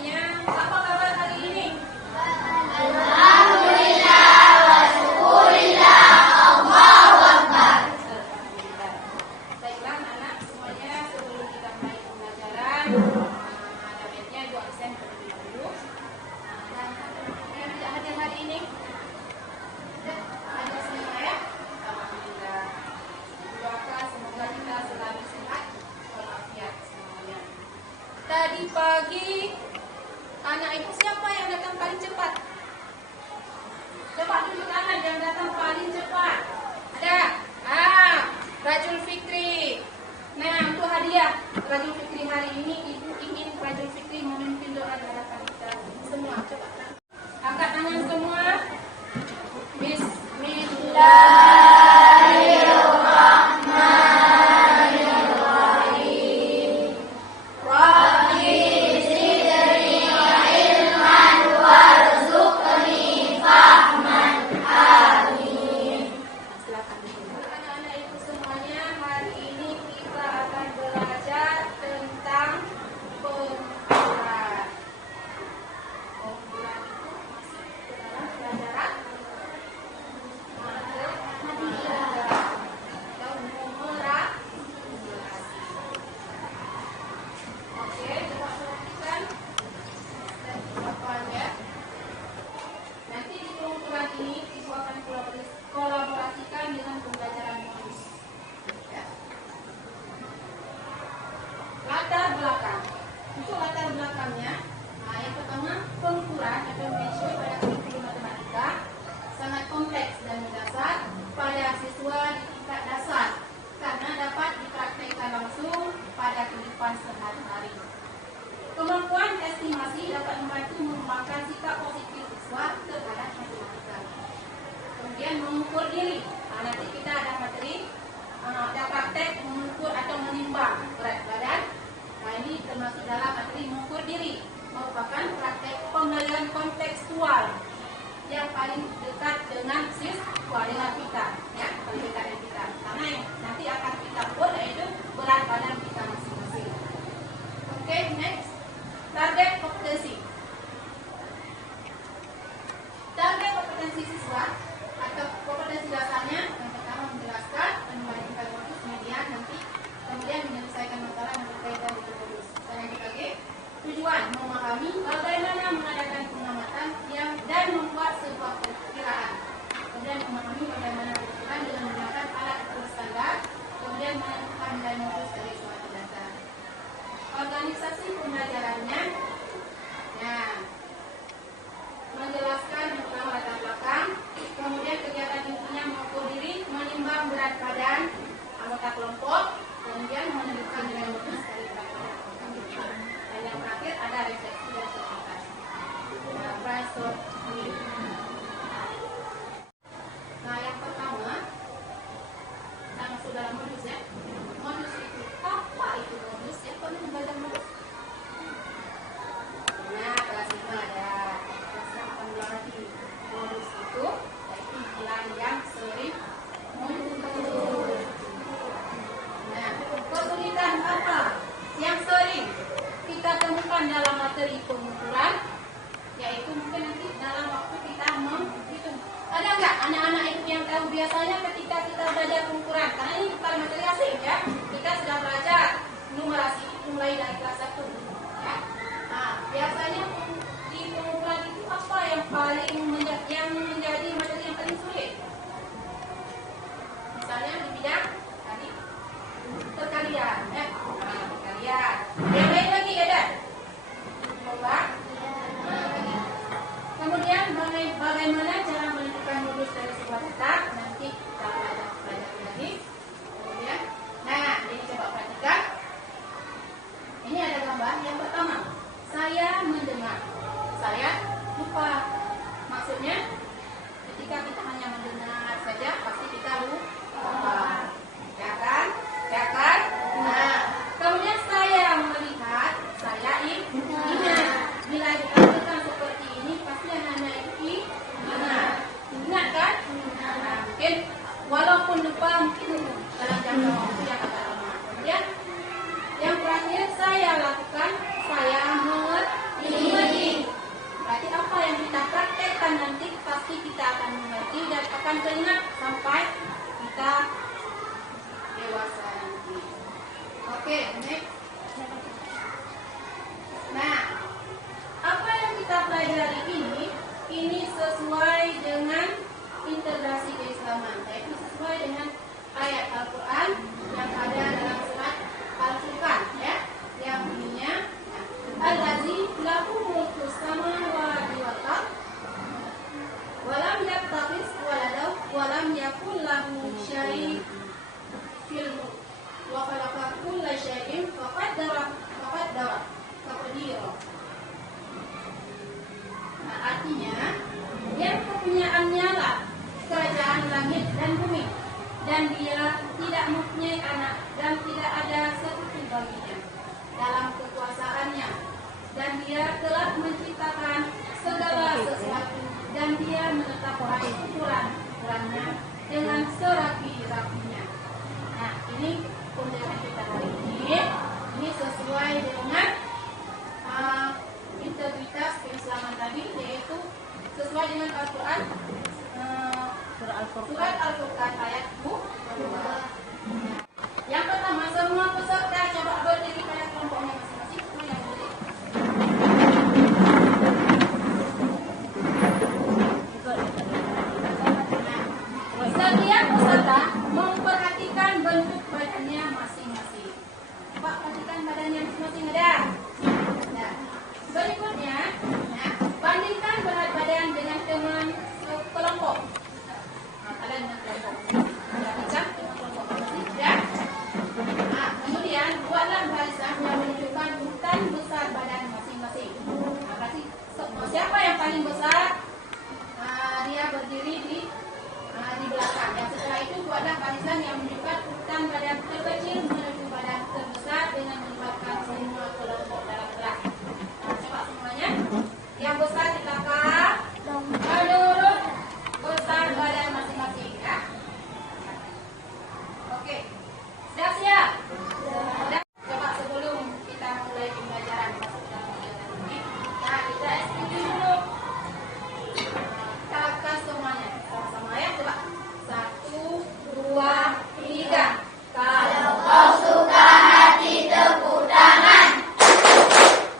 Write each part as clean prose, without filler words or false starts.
semuanya. Apa kabar hari ini? Alhamdulillah wa syukurillah, Allahu Akbar. Baiklah anak semuanya, sebelum kita mulai pembelajaran, ada baiknya dua absen terlebih dahulu. Dan yang tidak hadir hari ini, ada semua ya. Alhamdulillah. Doakan semoga kita selalu sehat walafiat semuanya. Tadi pagi anak ibu siapa yang datang paling cepat? Coba tunjuk tangan yang datang paling cepat. Ada? Rajul Fikri. Nah, untuk hadiah Rajul Fikri hari ini, ibu ingin Rajul Fikri memimpin doa di hadapan kita semua. Coba angkat tangan semua. Bismillah. Kolaborasikan dengan pembelajaran menulis. Ya. Latar belakang. Untuk latar belakangnya, yang pertama pengukuran atau measure pada kurikulum matematika sangat kompleks dan mendasar pada siswa di tingkat dasar karena dapat dipraktikkan langsung pada kehidupan sehari-hari. Kemampuan estimasi dapat membantu mengembangkan sikap positif siswa terhadap matematika. Kemudian mengukur diri. Nanti kita ada materi, ada praktek mengukur atau menimbang berat badan. Nah, ini termasuk dalam materi mengukur diri. Merupakan praktek pengenalan kontekstual yang paling dekat dengan siswa, dengan kita, ya, paling dekat dengan kita. Karena yang nanti akan kita ukur yaitu berat badan kita masing-masing. Oke, next. Target kompetensi. Target kompetensi siswa atau kompetensi dasarnya yang pertama menjelaskan, membagikan modus, kemudian menyelesaikan masalah yang berkaitan dengan modus. Dan yang ketiga, tujuan memahami bagaimana mengadakan pengamatan dan membuat sebuah perkiraan. Kemudian memahami bagaimana perkiraan dengan menggunakan alat ukur standar, kemudian menentukan nilai modus dari suatu data. Organisasi pembelajarannya, nah, menjelaskan yang pertama latar belakang, kemudian kegiatan intinya mengukur diri, menimbang berat badan anggota kelompok, kemudian menentukan nilai modus dari berat badan anggota kelompok. Dan yang terakhir ada refleksi dan sertifikasi. Nah, yang pertama, kita masuk dalam modus ya. Modus itu apa itu modus? Yang perlu belajar modus. Nah, kelas 5 ada. Modus itu yaitu nilai yang sering muncul. Nah, kesulitan apa yang sering kita temukan dalam materi pengukuran, yaitu mungkin nanti dalam waktu kita menghitung. Ada nggak anak-anak itu yang tahu biasanya ketika kita belajar pengukuran? Karena ini bukan materi asing ya. Kita sudah belajar numerasi itu mulai dari kelas 1. Ya. Nah, biasanya di pengukuran itu apa yang menjadi materi yang paling sulit? Misalnya di bidang tadi perkalian, ya. Nah, perkalian. Yang lain lagi ada? Coba. Kemudian bagaimana cara menentukan modus dari sebuah data? Nanti kita belajar lagi. Kemudian, nah ini coba perhatikan. Ini ada gambar yang pertama. Saya mendengar. Saya lupa. Maksudnya ketika kita hanya mendengar saja pasti kita lupa. Ya kan? Ya kan? Nah, kemudian saya melihat, saya ingat. Bila dikatakan seperti ini pasti anak-anak itu ingat. Ingat kan? Nah, mungkin walaupun lupa mungkin dalam jangka waktu yang agak lama. Kemudian yang terakhir saya lakukan, saya mengerti. menetapkan ukurannya dengan serapi-rapinya. Nah, ini pembelajaran kita hari ini. Ini sesuai dengan integritas keislaman tadi, yaitu sesuai dengan Al-Quran, surat Al-Furqan ayat 2. Yang pertama, semua peserta coba berdiri pada kelompoknya masing-masing. Yang berdiri. Setiap peserta memperhatikan bentuk badannya masing-masing. Pak, perhatikan badannya masing-masing, ada? Nah, berikutnya, bandingkan berat badan dengan teman kelompok. Kalian dengan kelompok. Perhatikan dengan kelompok masing-masing, ya? Kemudian, buatlah barisan yang menunjukkan urutan besar badan masing-masing. Berarti, siapa yang paling besar? Dia berdiri di belakang. Dan setelah itu buatlah barisan yang menunjukkan urutan badan terkecil menuju badan terbesar dengan melibatkan semua kelompok dalam kelas. Coba semuanya. Yang besar di belakang menurut besar badan masing-masing, ya. Oke. Sudah siap? Sudah. Coba sebelum kita mulai pembelajaran masuk dalam pembelajaran ini, kita SPG dulu. Kita lakukan semuanya. Sama-sama ya, coba. 1, 2, 3. Kalau kau suka hati tepuk tangan.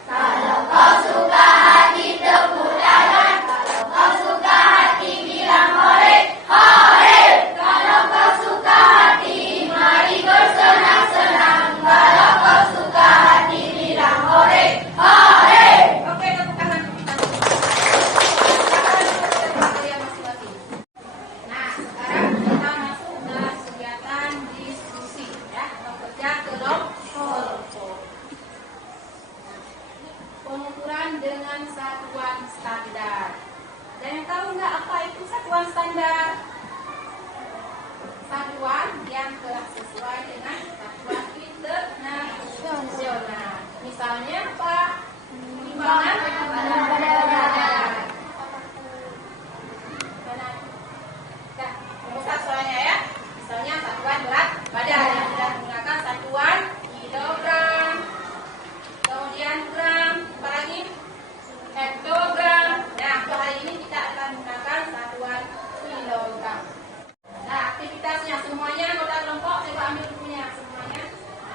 Kalau kau suka hati tepuk tangan. Kalau kau suka hati bilang hore, hore. Kalau kau suka hati mari bersenang-senang. Kalau kau suka hati bilang hore, hore. Oke, tepuk tangan kita. Masing-masing. Nah, sekarang kita masuk dalam kegiatan diskusi, ya, atau kerja kelompok. Pengukuran dengan satuan standar. Dan yang tahu nggak apa itu satuan standar? Satuan yang telah sesuai dengan satuan internasional. Misalnya apa? Timbangan berat badan. Rumuskan soalnya, ya. Misalnya satuan berat badan yang kita menggunakan satuan kilogram, kemudian gram, apa lagi? Hektogram. Nah, untuk hari ini kita akan menggunakan satuan kilogram. Nah, aktivitasnya semuanya anggota kelompok coba ambil bukunya semuanya.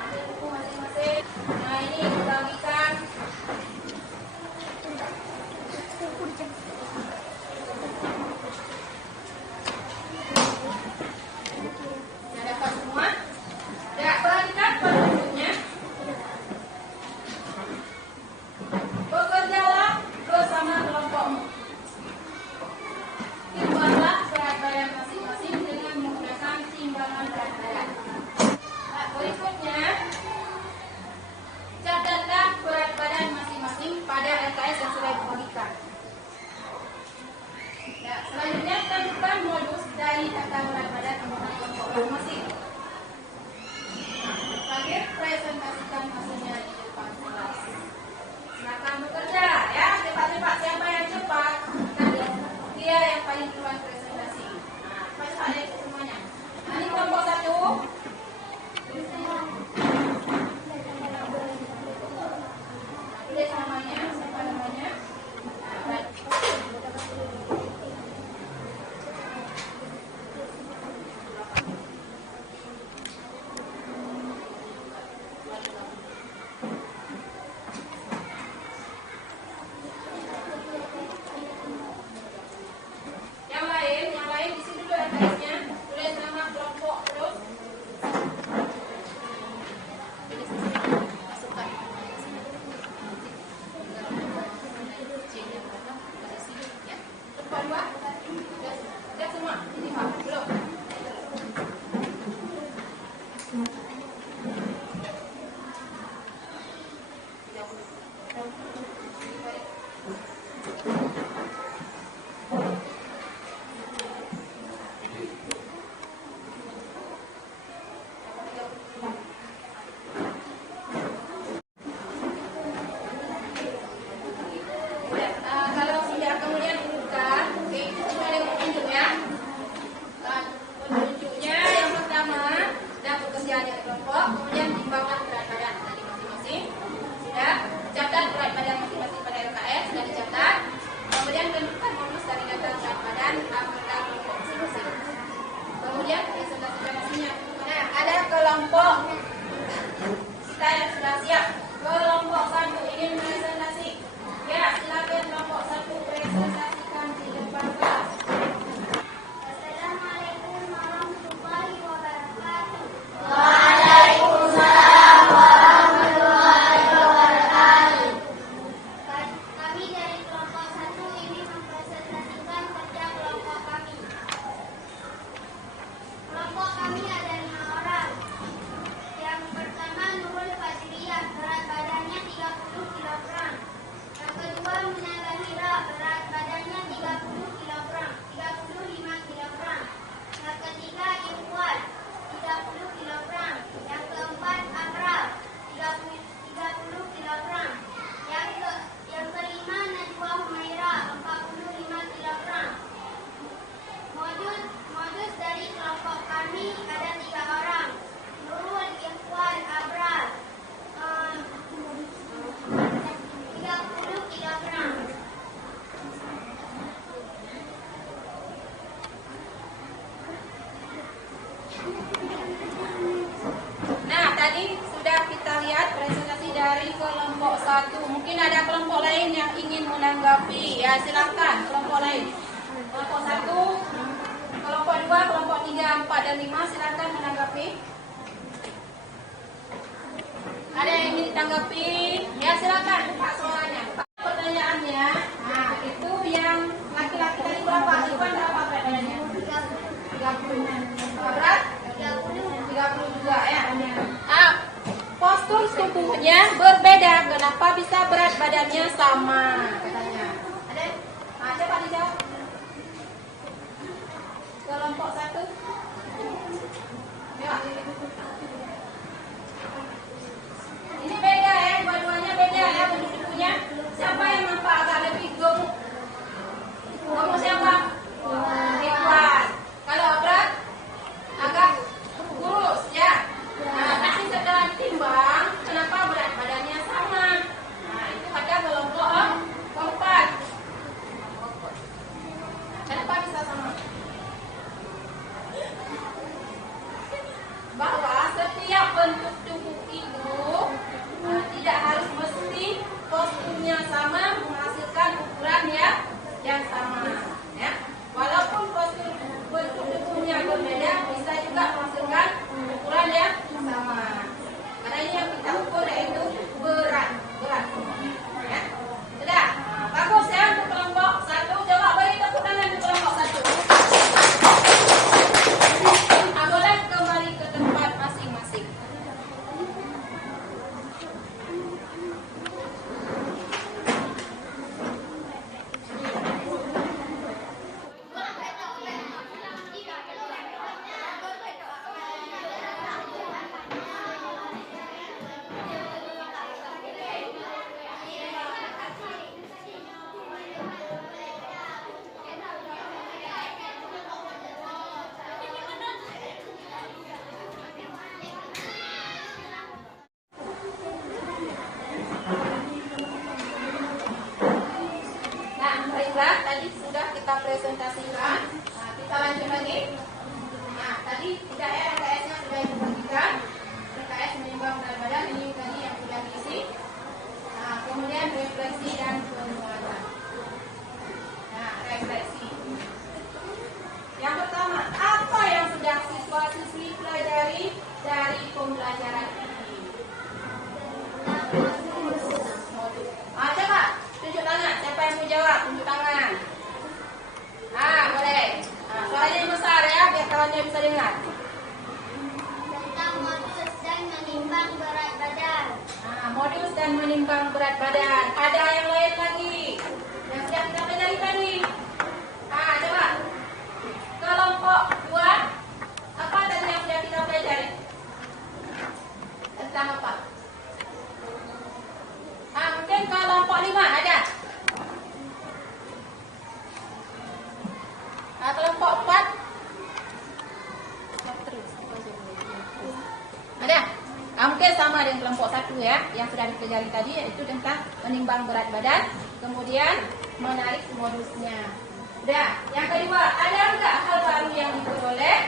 Ambil buku masing-masing. Nah, ini dibagikan. Dapat semua? Ya, perhatikan pada bentuknya. Bekerjalah bersama kelompokmu. Timbanglah berat badan masing-masing dengan menggunakan timbangan berat badan. Nah, berikutnya, catatlah berat badan masing-masing pada LKS yang sudah dibagikan. Ya, selanjutnya tentukan modus dari tata berat badan anggota kelompok masing-masing. Terakhir, presentasikan hasilnya di depan kelas. Silakan bekerja, ya, cepat-cepat. Siapa yang cepat? Dia yang paling duluan presentasi. Nah, cepat ya semuanya. Nah, ini kelompok 1. Tulis namanya, siapa namanya? Nah, yang lain di sini dulu LKS-nya. Tulis nama kelompok terus. Masukkan. Ya. Depan 2. Sudah semua. Ini Pak, belum. Kalau sudah kemudian urutkan, itu sudah Mungkin ada kelompok lain yang ingin menanggapi. Ya, silakan kelompok lain. Kelompok 1, kelompok 2, kelompok 3, 4, dan 5 silakan menanggapi. Ada yang ingin ditanggapi? Ya, silakan buka suaranya. Pertanyaannya, nah itu yang laki-laki tadi berapa? Iwan berapa pertanyaannya? 30. Berat? 30 juga ya. Postur tubuhnya berbeda. Kenapa bisa berat badannya sama? Katanya. Ada? Nah, coba dijawab. Kelompok 1. Ya. Ini beda ya, dua-duanya beda ya bentuk tubuhnya. Siapa yang nampak agak lebih gemuk? Gemuk siapa? Iwan. Kalau berat agak kurus ya. Nah, nanti setelah timbang, kenapa berat badannya sama? Nah, itu ada kelompok 4. Kenapa bisa sama? Bahwa setiap bentuk tubuh itu tidak harus mesti posturnya sama menghasilkan ukuran yang sama. Ya. Walaupun postur bentuk tubuhnya berbeda, bisa juga menghasilkan ukuran yang sama. Karena ini yang kita ukur yaitu berat. Ya. Sudah. Nah, bagus ya untuk kelompok 1. Coba beri tepuk tangan untuk kelompok 1. Boleh kembali ke tempat masing-masing. Baiklah, tadi sudah kita presentasikan. Nah, kita lanjut lagi. Nah, tadi tidak ya RKS-nya sudah dibagikan. RKS menimbang berat badan ini tadi yang sudah diisi. Nah, kemudian refleksi dan penguatan. Nah, refleksi. Yang pertama, apa yang sedang siswa-siswi pelajari dari pembelajaran ini? Coba tunjuk tangan. Siapa yang mau jawab? Tunjuk tangan. Boleh. Suaranya yang besar ya, biar kawannya bisa dengar. Tentang modus dan menimbang berat badan. Modus dan menimbang berat badan. Ada yang lain lagi yang sudah kita pelajari tadi. Coba. Kelompok 2, apa tadi yang sudah kita pelajari? Tentang apa? Mungkin kelompok 5 ada. Kelompok 4 ada. Mungkin sama dengan kelompok 1 ya, yang sudah dipelajari tadi, yaitu tentang menimbang berat badan, kemudian menarik modusnya. Udah. Yang kedua, ada enggak hal baru yang diperoleh?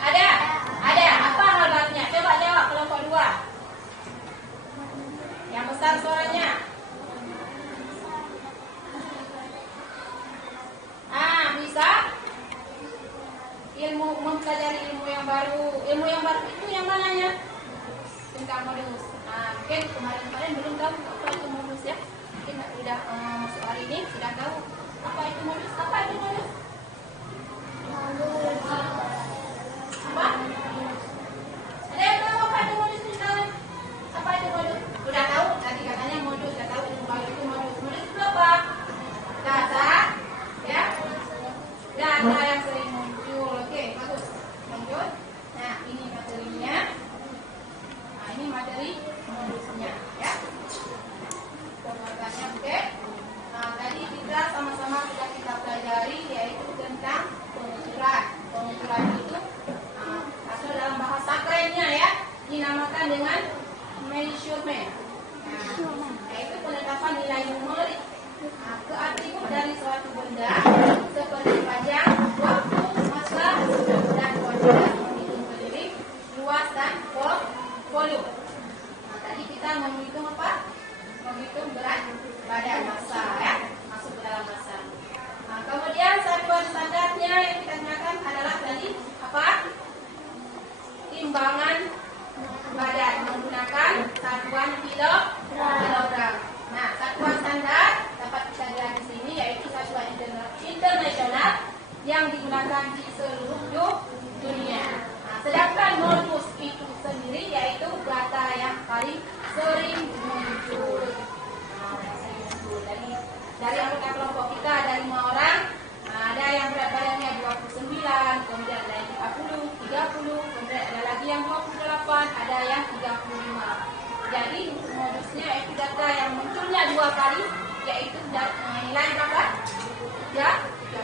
Ada. Apa hal barunya? Coba jawab kelompok 2. Yang besar suaranya. Bisa mempelajari ilmu yang baru. Ilmu yang baru itu yang mananya? Tentang modus. Mungkin kemarin belum tahu apa itu modus ya. Mungkin sudah masuk hari ini sudah tahu apa itu modus. Apa itu modus? Apa? Ada yang tahu apa itu modus? Apa itu modus? Sudah tahu tadi katanya modus. menghitung berat badan massa ya, masuk ke dalam massa. Nah, kemudian satuan standarnya yang kita gunakan adalah tadi apa? Timbangan badan menggunakan satuan kilogram. Nah, satuan standar dapat kita lihat di sini yaitu satuan internasional yang digunakan di seluruh dunia. Nah, sedangkan modus itu sendiri yaitu data yang paling sering muncul. Dari anggota kelompok kita ada 5 orang, ada yang berat badannya 29, kemudian ada yang 40, 30, kemudian ada lagi yang 28, ada yang 35. Jadi modusnya yaitu data yang munculnya 2 kali, yaitu nilai berapa? 30.